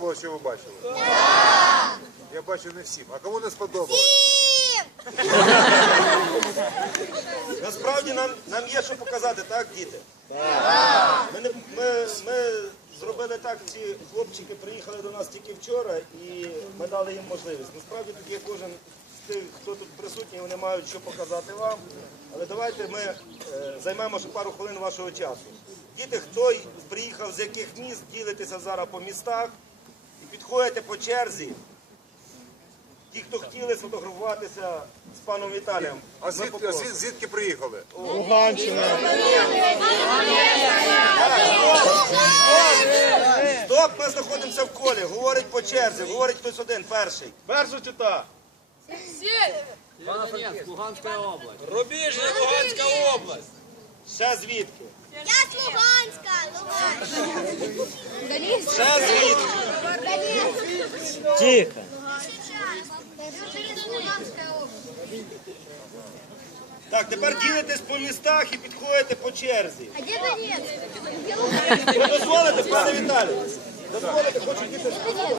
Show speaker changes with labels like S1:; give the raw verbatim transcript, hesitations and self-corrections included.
S1: сподобалось, що ви бачили? Так! Я бачу не всім. А кому не сподобалось?
S2: Всім!
S3: Насправді нам, нам є що показати, так, діти? Так! Ми, не- ми, ми зробили так, ці хлопчики приїхали до нас тільки вчора і ми дали їм можливість. Насправді тут є кожен з тих, хто тут присутній, вони мають що показати вам. Але давайте ми е, займемо ще пару хвилин вашого часу. Діти, хто й приїхав з яких міст, ділитеся зараз по містах і підходите по черзі. Ті, хто хотіли сфотографуватися з паном Віталієм.
S1: А звідки, а звід- звідки приїхали?
S3: Стоп, ми знаходимося в колі. Говорить по черзі, говорить хтось один, перший.
S4: Перша чита.
S5: Луганська область.
S4: Рубіжна, Луганська область.
S3: Ще звідки?
S2: Я з Луганська, Луганська.
S3: Ще звідки?
S5: Тихо.
S2: Луганська область.
S3: Так, тепер ділитесь по містах і підходите по черзі.
S2: А де Донецьк?
S3: Ви дозволите, пане Віталію? Дозволите, хочу діти.